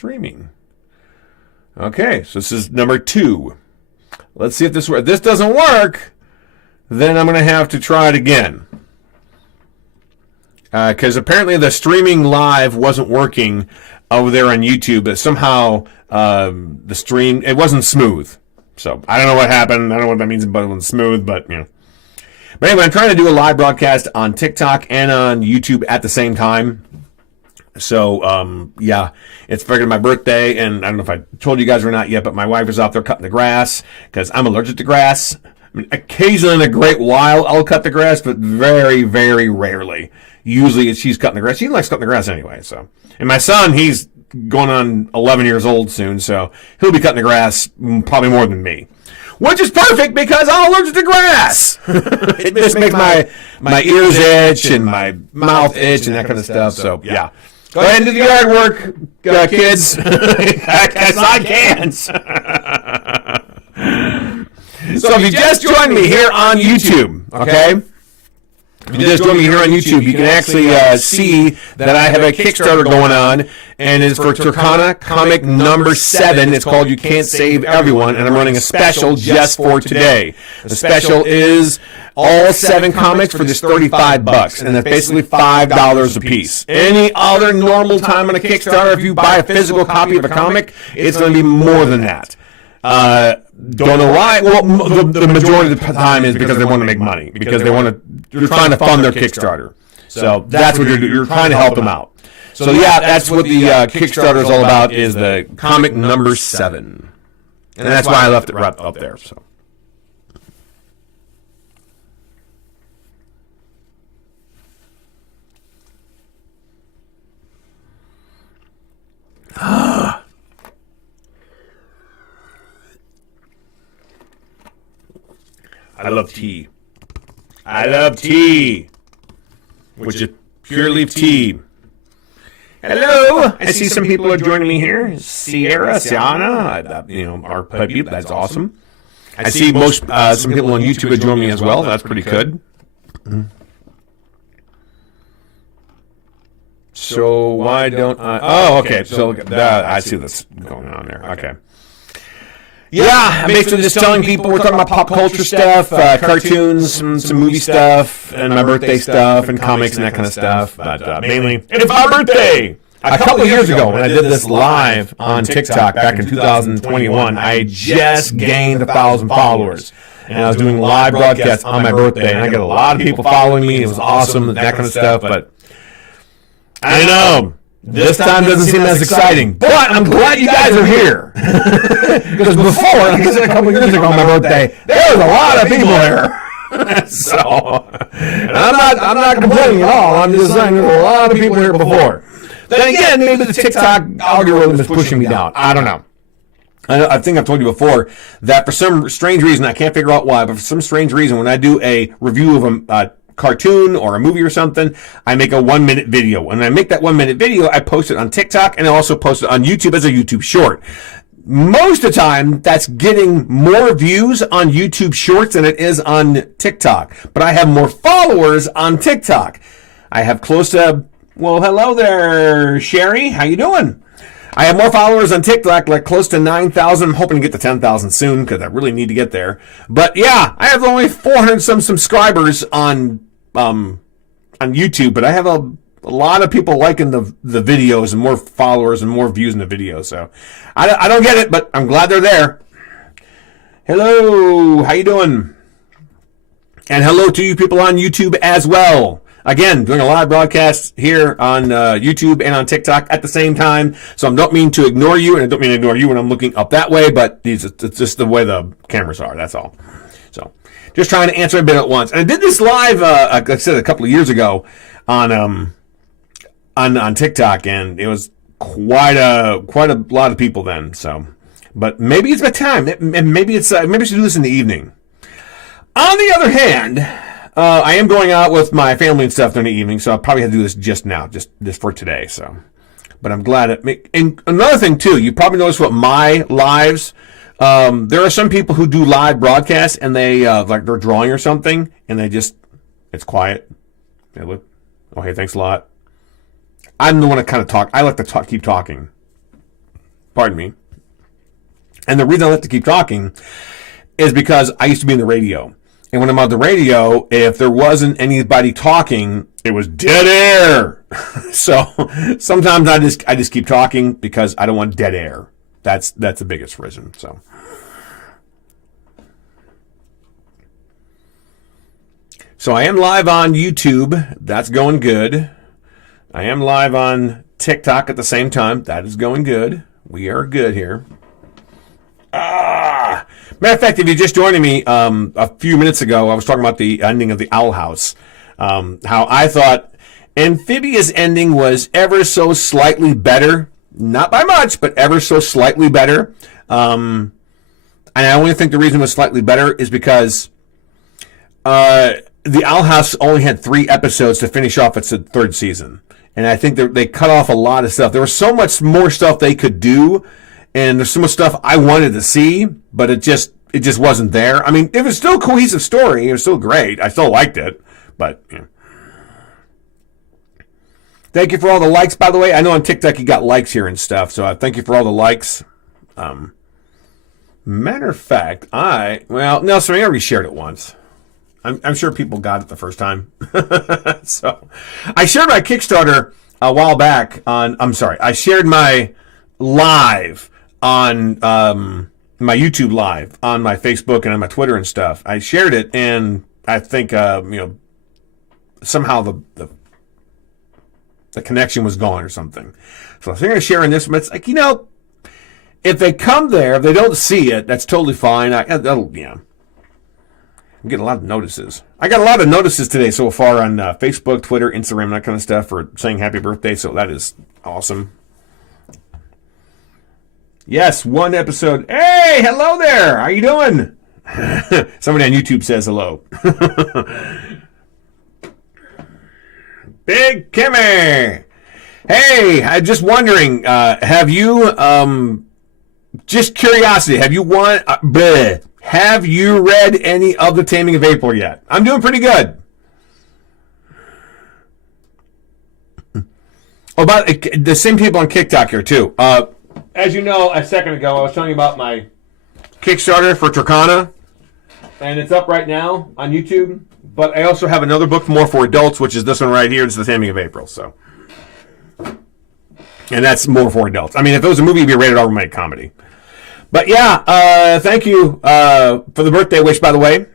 streaming. Okay, so this is number 2. Let's see if this works. If this doesn't work, then I'm going to have to try it again. Because apparently the streaming live wasn't working over there on YouTube. But somehow the stream, it wasn't smooth. So I don't know what happened. I don't know what that means, but it wasn't smooth. But, you know. But anyway, I'm trying to do a live broadcast on TikTok and on YouTube at the same time. So, yeah, it's freaking my birthday, and I don't know if I told you guys or not yet, but my wife is out there cutting the grass, because I'm allergic to grass. I mean, occasionally in a great while, I'll cut the grass, but very, very rarely. Usually she's cutting the grass. She likes cutting the grass anyway, so. And my son, he's going on 11 years old soon, so he'll be cutting the grass probably more than me. Which is perfect because I'm allergic to grass. It just makes my ears itch and my mouth itch and that kind of stuff. So, yeah. Go ahead and do the yard work, kids. Because I can't. So if you just joined me here on YouTube, okay? If you just joined me here on YouTube, you can actually see that I have a Kickstarter going on, and it's for Terrcona comic number 7. It's called You Can't Save Everyone, and I'm running a special just for today. The special is all 7 comics for just $35, and that's basically $5 a piece. Any other normal time on a Kickstarter, if you buy a physical copy of a comic, it's going to be more than that. Don't know why. Well, the majority of the time is because they want to make money, because they're trying to fund their Kickstarter. So that's what you're doing. You're trying to help them out. So yeah, that's what the Kickstarter is all about, is the comic number 7. And that's why I left it right up there. So. I love tea. I love tea, which is pure leaf tea. Hello. I see some people are joining me here. Sierra, Siana, our people. That's awesome. I see some people on YouTube are joining me as well. That's pretty good. So why don't I? Oh, okay. So I see this going on there. Okay. Yeah, I'm basically just telling people we're talking about pop culture stuff, cartoons, some movie stuff, and my birthday stuff, and comics and that kind of stuff. But mainly, and it's my birthday! A couple years ago, when I did this live on TikTok back in 2021, I just gained 1,000 followers. And I was doing live broadcasts on my birthday, and I got a lot of people following me. It was awesome, that kind of stuff. But I know. This time doesn't seem as exciting, but I'm glad you guys are here. Because before, like I said a couple years ago on my birthday, there was a lot of people here. So, and I'm not complaining at all. I'm just saying there were a lot of people here before. Then again, maybe the TikTok algorithm is pushing me down. I don't know. I think I've told you before that for some strange reason, I can't figure out why, but for some strange reason, when I do a review of a cartoon or a movie or something, I make a 1-minute video. When I make that 1-minute video, I post it on TikTok, and I also post it on YouTube as a YouTube short. Most of the time, that's getting more views on YouTube Shorts than it is on TikTok. But I have more followers on TikTok. I have close to, well, hello there, Sherry. How you doing? I have more followers on TikTok, like close to 9,000. I'm hoping to get to 10,000 soon, because I really need to get there. But yeah, I have only 400-some subscribers on YouTube, but I have a lot of people liking the videos and more followers and more views in the videos. So I don't get it, but I'm glad they're there. Hello, how you doing? And hello to you people on YouTube as well. Again, doing a live broadcast here on YouTube and on TikTok at the same time. So I don't mean to ignore you, and I don't mean to ignore you when I'm looking up that way, but it's just the way the cameras are, that's all. So just trying to answer a bit at once. And I did this live, like I said, a couple of years ago on TikTok, and it was quite a lot of people then. So, but maybe it's about time. Maybe I should do this in the evening. On the other hand, I am going out with my family and stuff during the evening, so I'll probably have to do this just now, just for today. So, but I'm glad and another thing too, you probably noticed what my lives. There are some people who do live broadcasts, and they like they're drawing or something, and it's quiet. They look, oh hey, thanks a lot. I'm the one that kind of talk. I like to keep talking. Pardon me. And the reason I like to keep talking is because I used to be in the radio. And when I'm on the radio, if there wasn't anybody talking, it was dead air. So sometimes I just keep talking because I don't want dead air. That's the biggest reason. So I am live on YouTube. That's going good. I am live on TikTok at the same time. That is going good. We are good here. Matter of fact, if you're just joining me a few minutes ago, I was talking about the ending of the Owl House. How I thought Amphibia's ending was ever so slightly better. Not by much, but ever so slightly better. And I only think the reason it was slightly better is because the Owl House only had 3 episodes to finish off its 3rd season. And I think they cut off a lot of stuff. There was so much more stuff they could do. And there's so much stuff I wanted to see, but it just wasn't there. I mean, it was still a cohesive story. It was still great. I still liked it, but yeah. Thank you for all the likes, by the way. I know on TikTok you got likes here and stuff, so thank you for all the likes. Matter of fact, Nelson, I already shared it once. I'm sure people got it the first time. So I shared my Kickstarter a while back I shared my live on my YouTube live on my Facebook and on my Twitter and stuff. I shared it, and I think somehow the connection was gone or something. So I think I'm sharing this, but it's like, if they come there, if they don't see it, that's totally fine. I'm getting a lot of notices. I got a lot of notices today so far on Facebook, Twitter, Instagram, that kind of stuff for saying happy birthday. So that is awesome. Yes, 1 episode. Hey, hello there. How you doing? Somebody on YouTube says hello. Big Kimmy. Hey, I'm just wondering, have you, just curiosity, have you have you read any of The Taming of April yet? I'm doing pretty good. About the same people on TikTok here, too. As you know, a second ago, I was telling you about my Kickstarter for Terrcona, and it's up right now on YouTube. But I also have another book more for adults, which is this one right here. It's The Taming of April. So, and that's more for adults. I mean, if it was a movie, it'd be a rated R romantic comedy. But yeah, thank you for the birthday wish, by the way.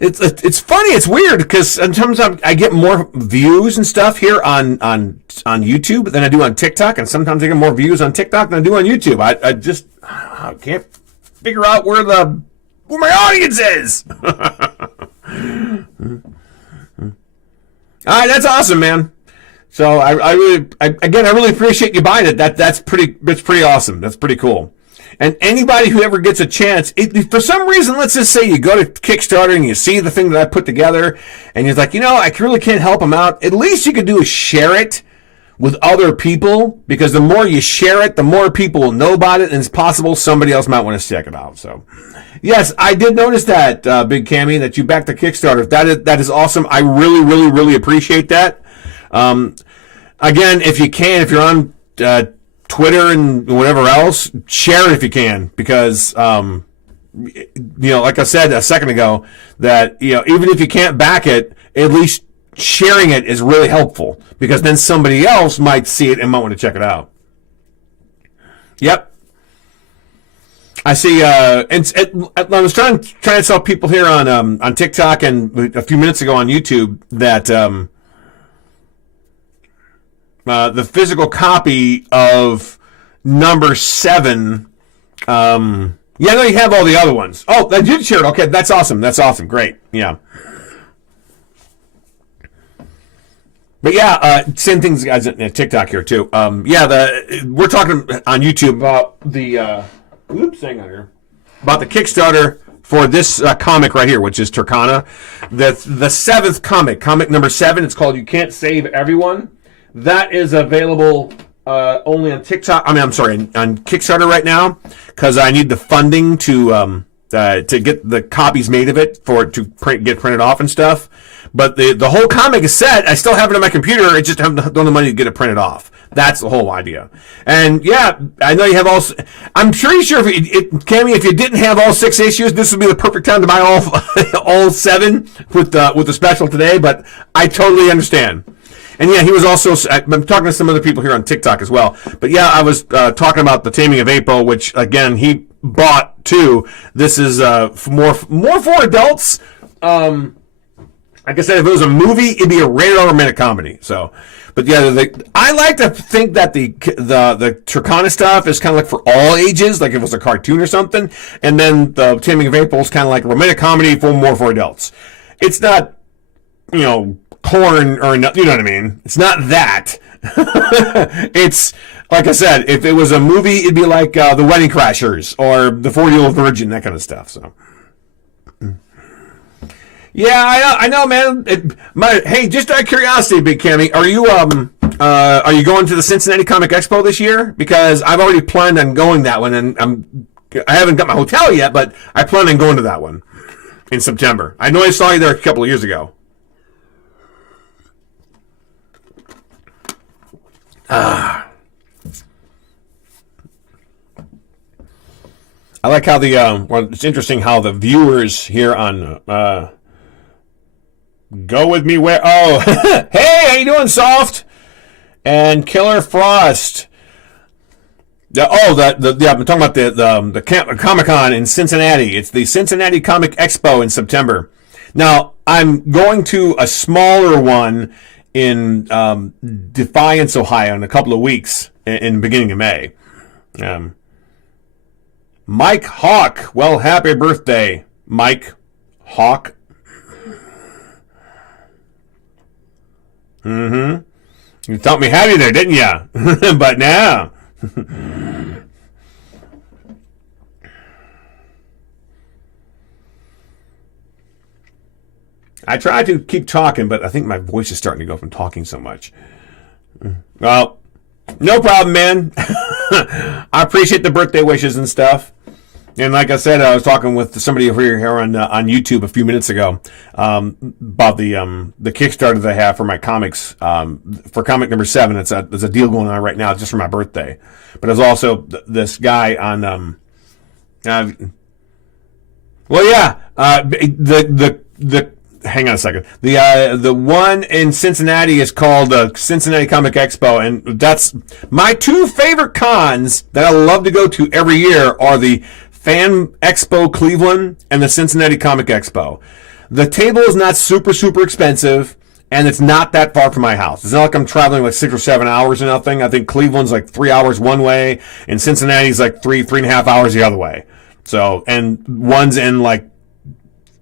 It's funny. It's weird because sometimes I get more views and stuff here on YouTube than I do on TikTok, and sometimes I get more views on TikTok than I do on YouTube. I can't figure out where my audience is. All right, that's awesome, man. So I really appreciate you buying it. That's pretty awesome. That's pretty cool. And anybody who ever gets a chance, for some reason, let's just say you go to Kickstarter and you see the thing that I put together, and you're like, I really can't help them out. At least you could do is share it with other people, because the more you share it, the more people will know about it, and it's possible somebody else might want to check it out. So, yes, I did notice that, Big Cammy, that you backed the Kickstarter. That is awesome. I really, really, really appreciate that. Again, if you can, if you're on Twitter and whatever else, share it if you can, because like I said a second ago, that even if you can't back it, at least sharing it is really helpful, because then somebody else might see it and might want to check it out. Yep. I see. I was trying to tell people here on TikTok and a few minutes ago on YouTube that the physical copy of number 7. No, you have all the other ones. Oh, that did share it. Okay, that's awesome. That's awesome. Great. Yeah. But yeah, same things, guys, at TikTok here too. We're talking on YouTube about the hang on here, about the Kickstarter for this comic right here, which is Terrcona, the 7th comic number 7. It's called "You Can't Save Everyone." That is available only on TikTok. on Kickstarter right now, because I need the funding to get the copies made of it for it to get printed off and stuff. But the whole comic is set. I still have it on my computer. I just don't have the money to get it printed off. That's the whole idea. And yeah, I know you have all. I'm pretty sure, Cammy, if you didn't have all 6 issues, this would be the perfect time to buy all 7 with the special today. But I totally understand. And yeah, he was also. I'm talking to some other people here on TikTok as well. But yeah, I was talking about The Taming of April, which again he bought too. This is more for adults. Like I said, if it was a movie, it'd be a rated R romantic comedy. So, but yeah, I like to think that the Terrcona stuff is kind of like for all ages, like if it was a cartoon or something. And then the Taming of April is kind of like a romantic comedy more for adults. It's not, porn or you know what I mean. It's not that. It's like I said, if it was a movie, it'd be like The Wedding Crashers or The 40-Year-Old Virgin, that kind of stuff. So. Yeah, I know, man. Hey, just out of curiosity, Big Cammy, are you going to the Cincinnati Comic Expo this year? Because I've already planned on going that one, and I haven't got my hotel yet, but I plan on going to that one in September. I know I saw you there a couple of years ago. I like how it's interesting how the viewers here on Go With Me Where... Oh, hey, how you doing, Soft? And Killer Frost. I'm talking about the Comic-Con in Cincinnati. It's the Cincinnati Comic Expo in September. Now, I'm going to a smaller one in Defiance, Ohio in a couple of weeks in the beginning of May. Mike Hawk. Well, happy birthday, Mike Hawk. Mm-hmm. You thought me happy there, didn't ya? But now. I try to keep talking, but I think my voice is starting to go from talking so much. Well, no problem, man. I appreciate the birthday wishes and stuff. And like I said, I was talking with somebody over here on YouTube a few minutes ago about the Kickstarter that I have for my comics for comic number 7. There's a deal going on right now just for my birthday. But there's also this guy on hang on a second. The one in Cincinnati is called Cincinnati Comic Expo, and that's my 2 favorite cons that I love to go to every year are the Fan Expo Cleveland and the Cincinnati Comic Expo. The table is not super expensive, and it's not that far from my house. It's not like I'm traveling like 6 or 7 hours or nothing. I think Cleveland's like 3 hours one way, and Cincinnati's like 3.5 hours the other way. So, and one's in like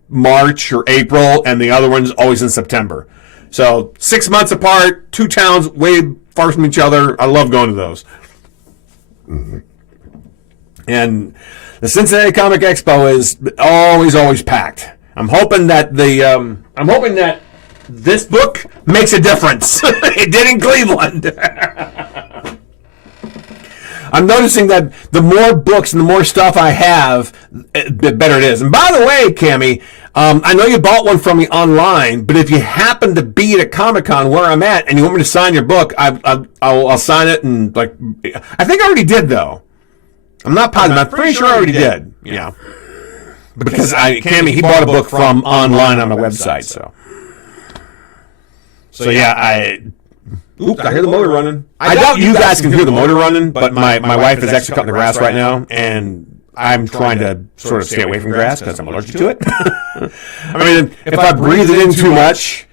March or April, and the other one's always in September. So 6 months apart, 2 towns way far from each other. I love going to those. Mm-hmm. And the Cincinnati Comic Expo is always packed. I'm hoping that this book makes a difference. It did in Cleveland. I'm noticing that the more books and the more stuff I have, the better it is. And by the way, Cammy, I know you bought one from me online, but if you happen to be at a Comic-Con where I'm at and you want me to sign your book, I'll sign it. And like, I think I already did though. I'm not positive. I'm pretty sure I already did. Yeah. Because Cammy, he bought a book from online on my website. So yeah, I hear the motor running. I doubt you guys can hear the motor running, but my wife is actually cutting the grass right now, and I'm trying to sort of stay away from grass because I'm allergic to it. I mean, if I breathe it in too much,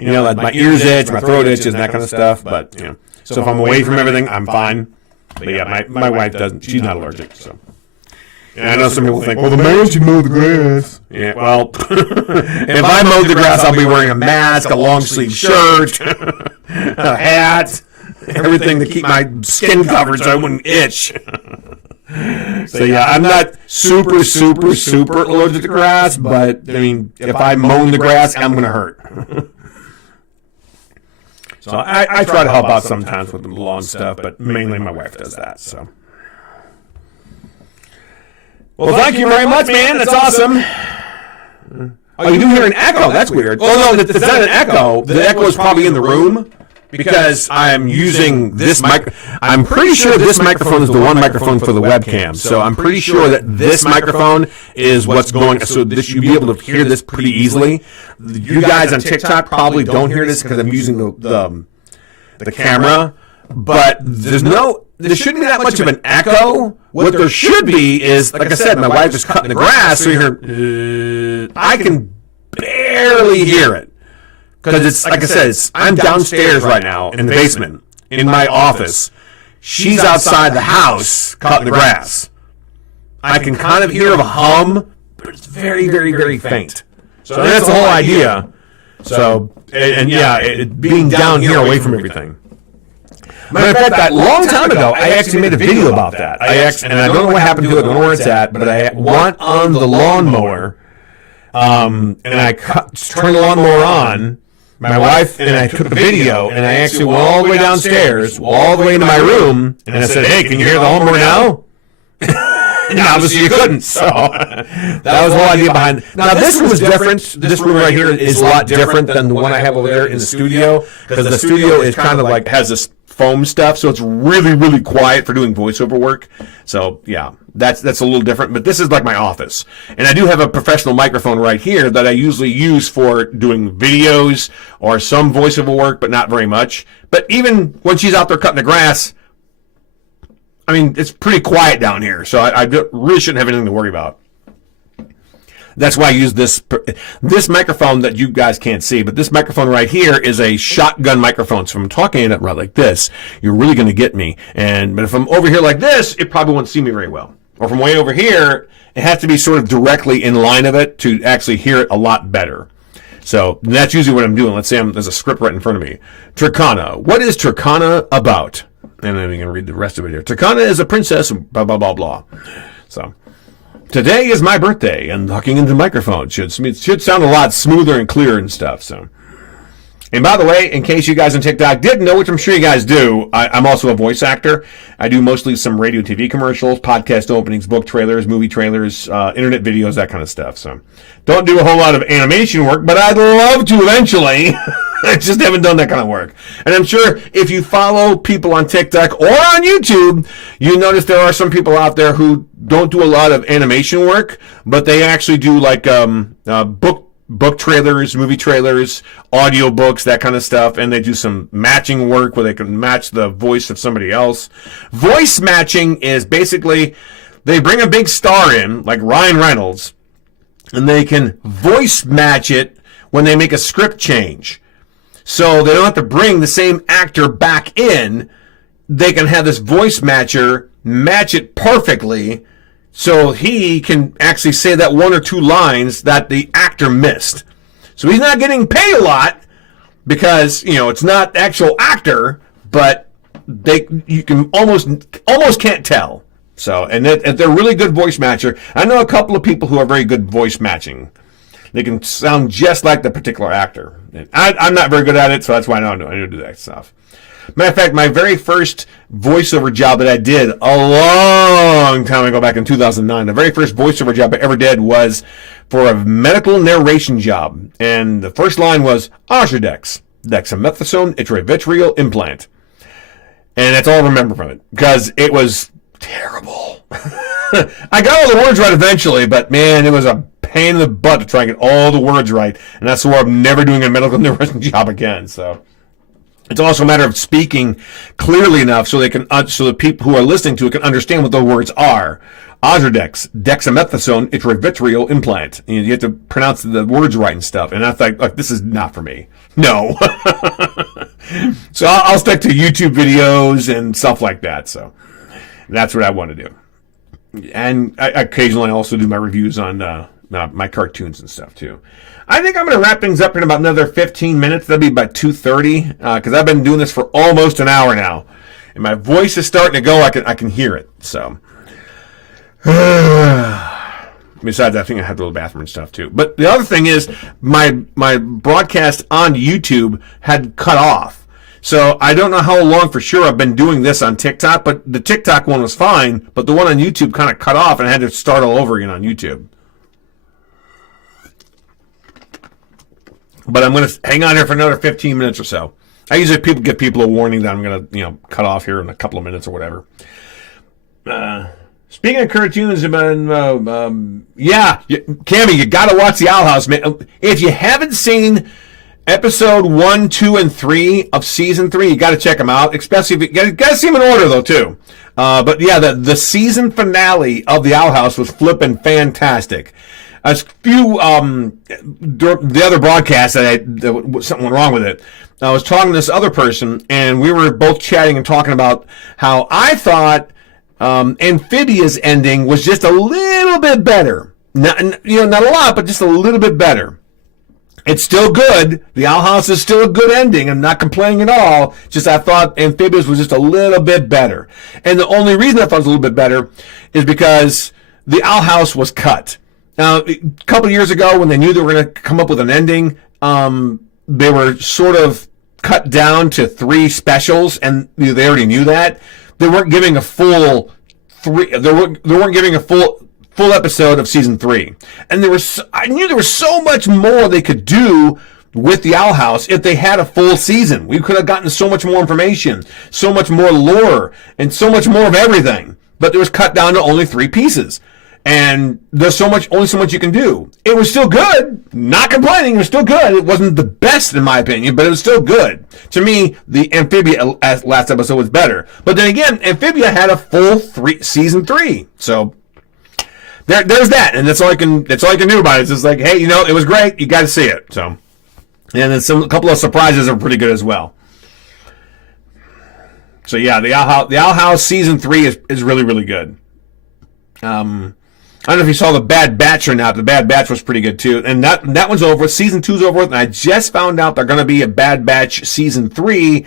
like my ears itch, my throat itches, and that kind of stuff. But so if I'm away from everything, I'm fine. But yeah, my wife doesn't. She's not allergic. So. And I know some people think, well, the man should mow the grass. Yeah, well, if I mowed the grass, I'll be wearing a mask, a long-sleeve shirt, a hat, everything to keep my skin covered so I wouldn't itch. So yeah, I'm not super allergic to grass, but I mean, if I mow the grass, I'm going to hurt. So I try to help out sometimes with the lawn stuff, but mainly my wife does that. So. Well, thank you very much, man. That's awesome. Oh, you do hear an echo. That's weird. Oh, no, that's not an echo. The echo is probably in the room. because I'm using this mic. I'm pretty sure this microphone is the one microphone for the webcam. So I'm pretty sure that this microphone is what's going. So this you'll be able to hear this pretty easily. You guys on TikTok probably don't hear this because I'm using the camera. But there shouldn't be that much of an echo. What there should be is, like I said, my wife is cutting the grass, so you hear, I can barely hear it. Because it's, like I said, I'm downstairs right now in the basement, in my office. She's outside the house cutting the grass. I can kind of hear a hum, but it's very, very, very faint. So that's the whole idea. So, being down here away from everything. Matter of fact, that long time ago, I actually made a video about that. And I don't know what happened to it, I don't know where it's at, but I went on the lawnmower, and I turned the lawnmower on. My wife and I took a video, and I actually went all the way downstairs, all the way into my room, and I said, "Hey, can you hear the lawnmower now?" And obviously you couldn't. So that was the whole idea behind it. Now this room is different. This room right here is a lot different than the one I have over there in the studio, because the studio is kind of like has this foam stuff, so it's really, really quiet for doing voiceover work. So yeah, that's a little different. But this is like my office, and I do have a professional microphone right here that I usually use for doing videos or some voiceover work, but not very much. But even when she's out there cutting the grass, I mean, it's pretty quiet down here, so I really shouldn't have anything to worry about. That's why I use this microphone that you guys can't see, but this microphone right here is a shotgun microphone. So if I'm talking it right like this, you're really going to get me. But if I'm over here like this, it probably won't see me very well. Or from way over here, it has to be sort of directly in line of it to actually hear it a lot better. So that's usually what I'm doing. Let's say there's a script right in front of me. Terrcona. What is Terrcona about? And then I'm going to read the rest of it here. Terrcona is a princess, blah, blah, blah, blah. So today is my birthday, and talking into the microphone should sound a lot smoother and clearer and stuff. So, and by the way, in case you guys on TikTok didn't know, which I'm sure you guys do, I'm also a voice actor. I do mostly some radio, TV commercials, podcast openings, book trailers, movie trailers, internet videos, that kind of stuff. So, don't do a whole lot of animation work, but I'd love to eventually. I just haven't done that kind of work. And I'm sure if you follow people on TikTok or on YouTube, you notice there are some people out there who don't do a lot of animation work, but they actually do like book trailers, movie trailers, audio books, that kind of stuff, and they do some matching work where they can match the voice of somebody else. Voice matching is basically they bring a big star in, like Ryan Reynolds, and they can voice match it when they make a script change. So they don't have to bring the same actor back in. They can have this voice matcher match it perfectly so he can actually say that one or two lines that the actor missed. So he's not getting paid a lot because, it's not the actual actor, but you can almost can't tell. So, and they're really good voice matcher. I know a couple of people who are very good voice matching. They can sound just like the particular actor. I'm not very good at it, so that's why I don't do that stuff. Matter of fact, my very first voiceover job that I did a long time ago, back in 2009, the very first voiceover job I ever did was for a medical narration job. And the first line was, Ozurdex, dexamethasone intravitreal implant. And that's all I remember from it, because it was terrible. I got all the words right eventually, but man, it was a pain in the butt to try and get all the words right, and that's why I'm never doing a medical narration job again. So it's also a matter of speaking clearly enough so so the people who are listening to it can understand what the words are. Ozurdex, dexamethasone intravitreal implant. And you have to pronounce the words right and stuff. And I thought, like, this is not for me. No. So I'll stick to YouTube videos and stuff like that. So that's what I want to do. And I occasionally also do my reviews on my cartoons and stuff too. I think I'm going to wrap things up in about another 15 minutes. That'll be about 2:30 because I've been doing this for almost an hour now, and my voice is starting to go. I can hear it. So, besides, I think I had a little bathroom and stuff too. But the other thing is, my broadcast on YouTube had cut off. So I don't know how long for sure I've been doing this on TikTok, but the TikTok one was fine, but the one on YouTube kind of cut off, and I had to start all over again on YouTube. But I'm going to hang on here for another 15 minutes or so. I usually give people a warning that I'm going to, cut off here in a couple of minutes or whatever. Speaking of cartoons, Cammy, you got to watch The Owl House, man. If you haven't seen episode 1, 2, and 3 of season 3, you got to check them out. Especially if you got to see them in order though too. But yeah, the season finale of The Owl House was flipping fantastic. A few the other broadcast something went wrong with it. I was talking to this other person, and we were both chatting and talking about how I thought Amphibia's ending was just a little bit better. Not a lot, but just a little bit better. It's still good. The Owl House is still a good ending. I'm not complaining at all. Just I thought Amphibious was just a little bit better. And the only reason I thought it was a little bit better is because the Owl House was cut. Now, a couple of years ago, when they knew they were going to come up with an ending, they were sort of cut down to 3 specials, and they already knew that. They weren't giving a full They weren't giving a full episode of season 3, and I knew there was so much more they could do with the Owl House if they had a full season. We could have gotten so much more information, so much more lore, and so much more of everything. But it was cut down to only 3 pieces. And there's only so much you can do. It was still good. Not complaining. It was still good. It wasn't the best in my opinion, but it was still good. To me, the Amphibia last episode was better. But then again, Amphibia had a full season 3. So there's that, and that's all I can do about it. It's just like, hey, it was great. You got to see it. So, and then a couple of surprises are pretty good as well. So yeah, the Owl House season 3 is really, really good. I don't know if you saw The Bad Batch or not. The Bad Batch was pretty good too. And that one's over. Season 2's over with. And I just found out they're going to be a Bad Batch season 3.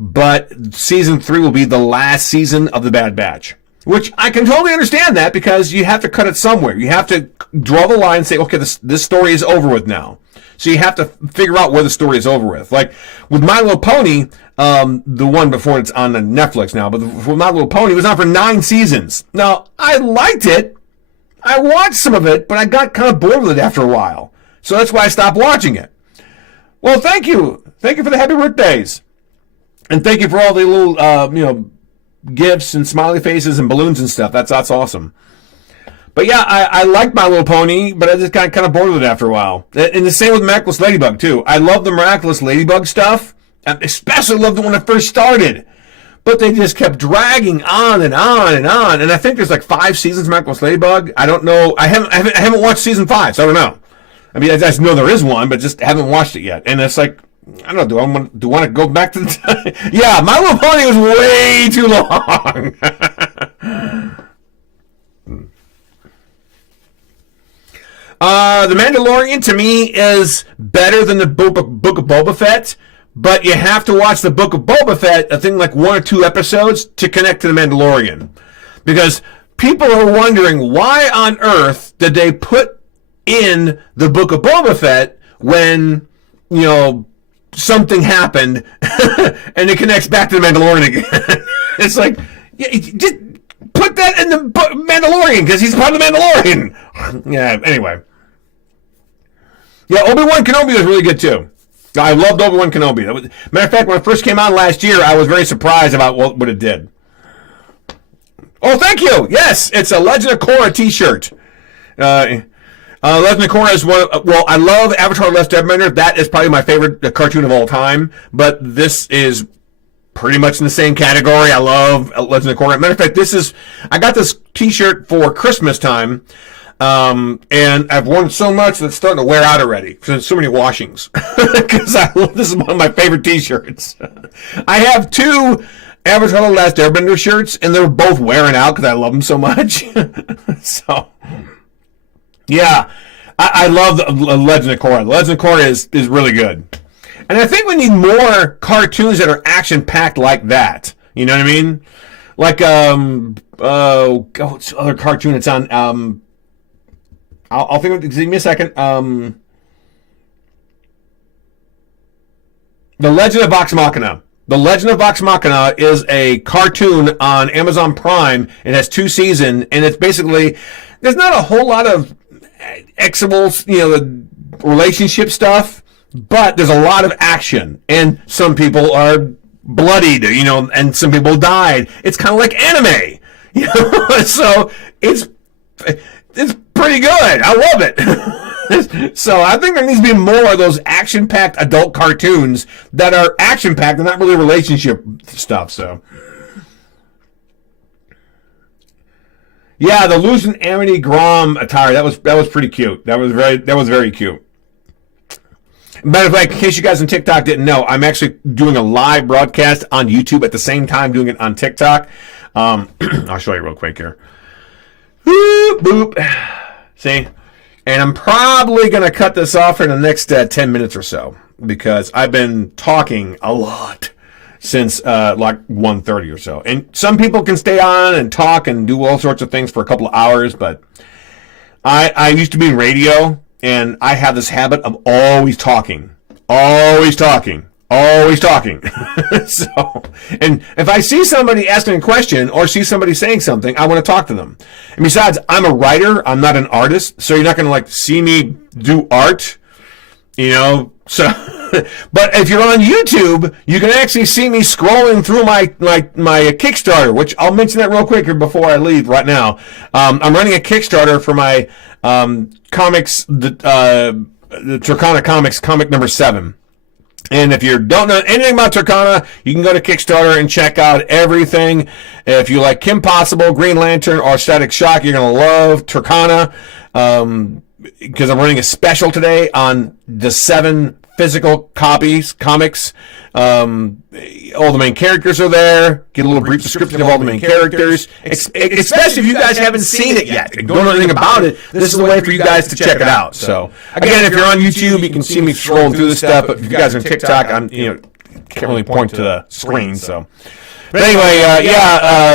But season 3 will be the last season of The Bad Batch. Which I can totally understand that, because you have to cut it somewhere. You have to draw the line and say, okay, this story is over with now. So you have to figure out where the story is over with. Like with My Little Pony, the one before it's on Netflix now, but with My Little Pony, it was on for 9 seasons. Now, I liked it. I watched some of it, but I got kind of bored with it after a while. So that's why I stopped watching it. Well, thank you. Thank you for the happy birthdays. And thank you for all the little, gifts and smiley faces and balloons and stuff. That's awesome. But yeah, I liked My Little Pony, but I just got kind of bored with it after a while. And the same with Miraculous Ladybug, too. I love the Miraculous Ladybug stuff. I especially loved it when it first started. But they just kept dragging on and on and on. And I think there's like 5 seasons of Miraculous Ladybug. I don't know. I haven't watched season 5, so I don't know. I mean, I just know there is one, but just haven't watched it yet. And it's like, I don't know. Do I want to go back to the Yeah, My Little Pony was way too long. The Mandalorian, to me, is better than the Book of Boba Fett, but you have to watch the Book of Boba Fett, I think like 1 or 2 episodes, to connect to the Mandalorian. Because people are wondering, why on earth did they put in the Book of Boba Fett when, something happened, and it connects back to the Mandalorian again? It's like, just put that in the Mandalorian, because he's part of the Mandalorian. Yeah, anyway. Yeah, Obi-Wan Kenobi was really good, too. I loved Obi-Wan Kenobi. Matter of fact, when it first came out last year, I was very surprised about what it did. Oh, thank you! Yes, it's a Legend of Korra t-shirt. Legend of Korra is I love Avatar: The Last Airbender. That is probably my favorite cartoon of all time. But this is pretty much in the same category. I love Legend of Korra. Matter of fact, I got this t-shirt for Christmas time. And I've worn it so much that it's starting to wear out already because there's so many washings. Because this is one of my favorite t-shirts. I have 2 Avatar: The Last Airbender shirts, and they're both wearing out because I love them so much. So, yeah, I love the Legend of Korra. The Legend of Korra is really good. And I think we need more cartoons that are action-packed like that. You know what I mean? Like, what's the other cartoon it's on? I'll think of it. Give me a second. The Legend of Vox Machina. The Legend of Vox Machina is a cartoon on Amazon Prime. It has 2 seasons, and it's basically, there's not a whole lot of relationship stuff, but there's a lot of action, and some people are bloodied, and some people died. It's kind of like anime, so it's pretty good. I love it. So I think there needs to be more of those action-packed adult cartoons that are action-packed and not really relationship stuff. So, yeah, the Lucent Amity Grom attire that was pretty cute. That was very cute. Matter of fact, in case you guys on TikTok didn't know, I'm actually doing a live broadcast on YouTube at the same time doing it on TikTok. I'll show you real quick here. Boop, boop. See? And I'm probably going to cut this off in the next 10 minutes or so because I've been talking a lot since like 1:30 or so. And some people can stay on and talk and do all sorts of things for a couple of hours, but I used to be in radio, and I have this habit of always talking. So, and if I see somebody asking a question or see somebody saying something, I want to talk to them. And besides, I'm a writer. I'm not an artist, so you're not going to see me do art, So, but if you're on YouTube, you can actually see me scrolling through my Kickstarter, which I'll mention that real quick here before I leave right now. I'm running a Kickstarter for my comics, the Terrcona comics, comic number 7. And if you don't know anything about Terrcona, you can go to Kickstarter and check out everything. If you like Kim Possible, Green Lantern, or Static Shock, you're going to love Terrcona. Because I'm running a special today on the 7 physical comics. All the main characters are there. Get a little brief description of all the main characters. Especially if you guys haven't seen it yet and don't know anything about it, this is the way for you guys to check it out. So, again, if you're on YouTube, you can see me scrolling through this stuff. But if you guys are on TikTok, can't really point to the screen. So, but anyway,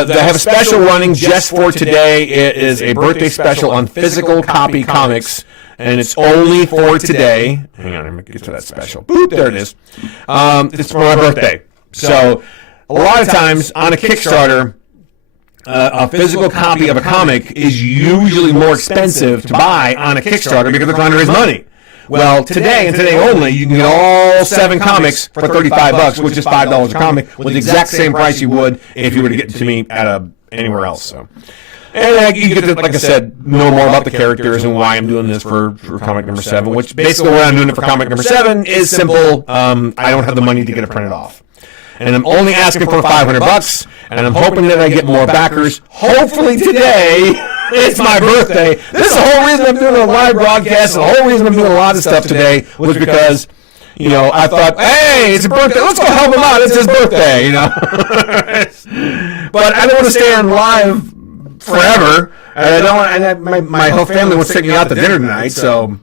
they have a special running just for today. It is a birthday special on physical copy comics. And it's only for today. Hang on, let me get to that special. Boop, there it is. It's for my birthday. So, a lot of times on a Kickstarter, a physical copy of a comic is usually more expensive to buy on a Kickstarter because they're trying to raise money. Well, today and today only, you can get all 7 comics for $35, which is $5 a comic, with the exact same price you would if you were to get it to me at anywhere else. So. And you get to, like I said, know more about the characters and why I'm doing this for comic number 7, which basically why I'm doing it for comic number 7 is simple. I don't have the money to get it printed off. And I'm only asking for $500, and I'm hoping that I get more backers. Hopefully today, it's my birthday. This is the whole reason I'm doing a live broadcast. The whole reason I'm doing a lot of stuff today was because, I thought, hey, it's a birthday. Let's go help him out. It's his birthday, But I don't want to stay on live forever. And my whole family wants to take me out to dinner tonight, so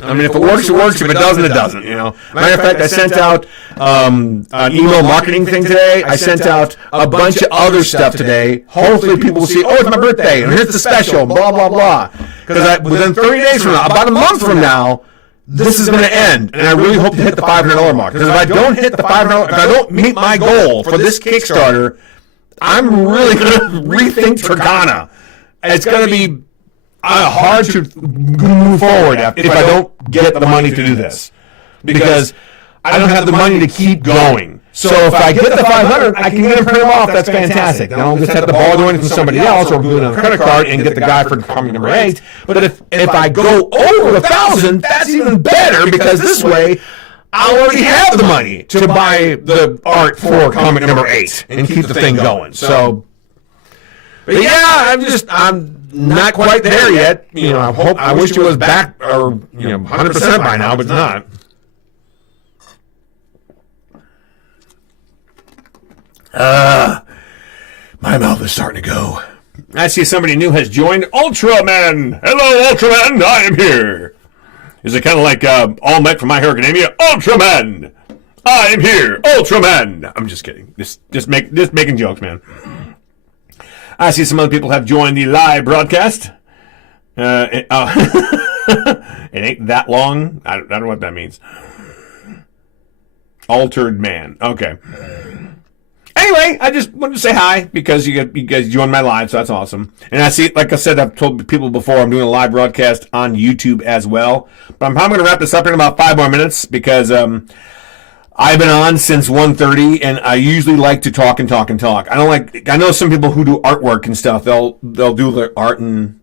I mean, if it works, it works. If it doesn't, it doesn't. Matter of fact, I sent out an email marketing thing today. I sent out a bunch of other stuff today. Hopefully, people will see, oh, it's my birthday, and here's the special, blah, blah, blah. Because within 30 days from now, about a month from now, this is going to end, and I really hope to hit the $500 mark. Because if I don't hit the $500, if I don't meet my goal for this Kickstarter, I'm really going to rethink Terrcona. It's going to be hard to move forward if I don't get the money to do this, because I don't have the money to keep going. So if I get the $500, I can get them printed off. That's fantastic. Then I'll just have to borrow doing it from somebody else or do it on a credit card and get the guy for comic number 8. But if I go over 1,000, that's even better, because this way I already have the money to buy the art for comic number 8 and keep the thing going. So, but yeah, I'm not quite there yet. I wish it was back or 100% by now, but it's not. My mouth is starting to go. I see somebody new has joined. Ultraman! Hello, Ultraman! I am here! Is it kind of like All Might from My Hero Academia? Ultraman! I am here! Ultraman! I'm just kidding. Just making jokes, man. I see some other people have joined the live broadcast. It ain't that long. I don't know what that means. Altered man. Okay. anyway, I just wanted to say hi because you guys joined my live, so that's awesome. And I see, like I said, I've told people before, I'm doing a live broadcast on YouTube as well. But I'm probably going to wrap this up in about 5 more minutes because I've been on since 1:30, and I usually like to talk and talk and talk. I know some people who do artwork and stuff. They'll do their art and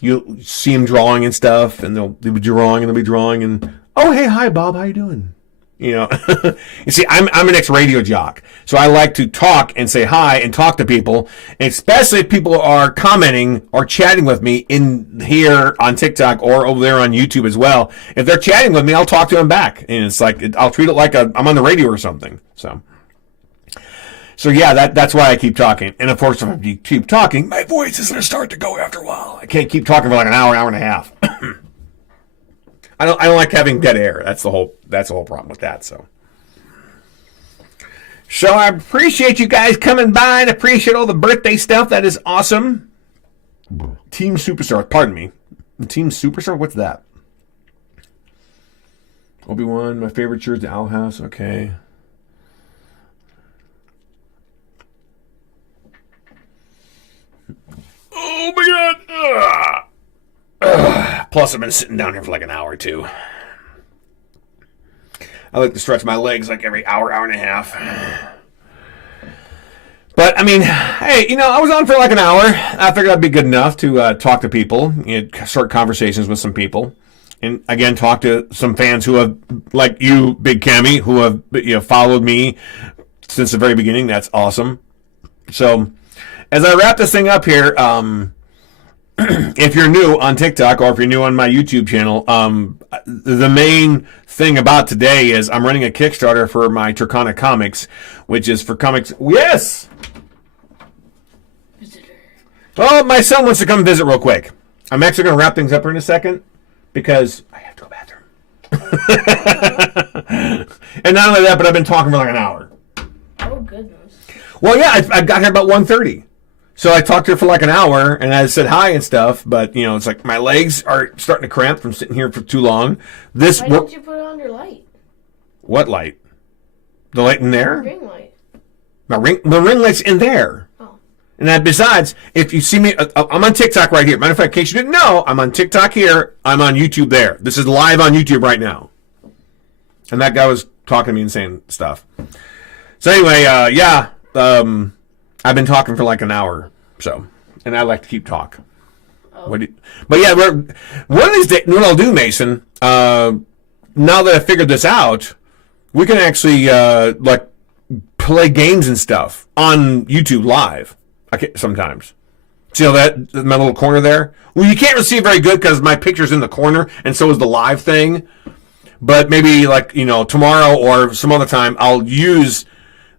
you see them drawing and stuff, and they'll be drawing and oh, hey, hi, Bob, how you doing? You know, you see, I'm an ex-radio jock, so I like to talk and say hi and talk to people, especially if people are commenting or chatting with me in here on TikTok or over there on YouTube as well. If they're chatting with me, I'll talk to them back, and it's like I'll treat it like I'm on the radio or something. So yeah, that's why I keep talking. And of course, if I keep talking, my voice is going to start to go after a while. I can't keep talking for like an hour and a half. I don't like having dead air. That's the whole problem with that. So I appreciate you guys coming by and appreciate all the birthday stuff. That is awesome. Team Superstar. Pardon me. Team Superstar? What's that? Obi-Wan, my favorite church, the Owl House. Okay. Oh my God. Plus, I've been sitting down here for like an hour or two. I like to stretch my legs like every hour and a half. But, I mean, hey, I was on for like an hour. I figured that'd be good enough to talk to people, start conversations with some people. And, again, talk to some fans who have, like you, Big Cammy, who have followed me since the very beginning. That's awesome. So, as I wrap this thing up here, if you're new on TikTok or if you're new on my YouTube channel, the main thing about today is I'm running a Kickstarter for my Terrcona comics, which is for comics. Yes! Oh, my son wants to come visit real quick. I'm actually going to wrap things up here in a second because I have to go bathroom. And not only that, but I've been talking for like an hour. Oh, goodness. Well, yeah, I got here about 1:30. So I talked to her for like an hour, and I said hi and stuff, but, it's like my legs are starting to cramp from sitting here for too long. Why don't you put on your light? What light? The light in there? The ring light. The ring light's in there. Oh. And besides, if you see me, I'm on TikTok right here. Matter of fact, in case you didn't know, I'm on TikTok here. I'm on YouTube there. This is live on YouTube right now. And that guy was talking to me and saying stuff. So anyway, I've been talking for like an hour, and I like to keep talk. Oh. But yeah, one of these days, what I'll do, Mason, now that I figured this out, we can actually play games and stuff on YouTube live. Sometimes. See that my little corner there? Well, you can't really see it very good because my picture's in the corner, and so is the live thing. But maybe tomorrow or some other time, I'll use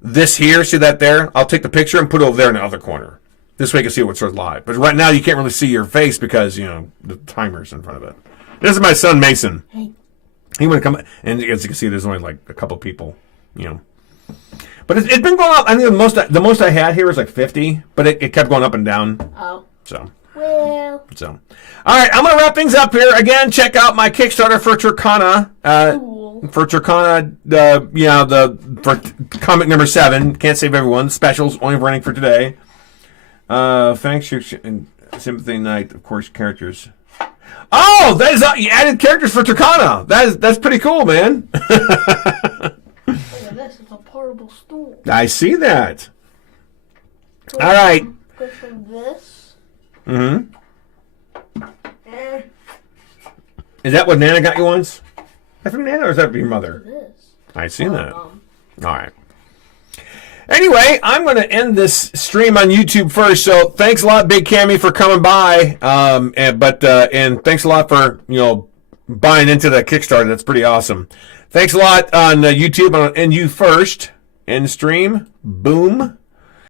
this here, see that there? I'll take the picture and put it over there in the other corner. This way you can see what's live. But right now you can't really see your face because, the timer's in front of it. This is my son, Mason. Hey. He want to come, and as you can see, there's only like a couple people, But it's been going up. I think the most I had here was like 50, but it kept going up and down. Oh. So. Well. All right, I'm going to wrap things up here. Again, check out my Kickstarter for Terrcona. Cool. For Terrcona, for comic number 7. Can't save everyone. Specials only running for today. Thanks, and Sympathy Night, of course, characters. Oh, that is you added characters for Terrcona. That's pretty cool, man. Look at this. It's a portable stool. I see that. All right. Go from this. Mm-hmm. Is that what Nana got you once? Is that from Nana or is that from your mother? This. I see that. All right. Anyway, I'm going to end this stream on YouTube first. So thanks a lot, Big Cammy, for coming by. And thanks a lot for buying into the Kickstarter. That's pretty awesome. Thanks a lot on YouTube. I'm going to end you first. End stream. Boom.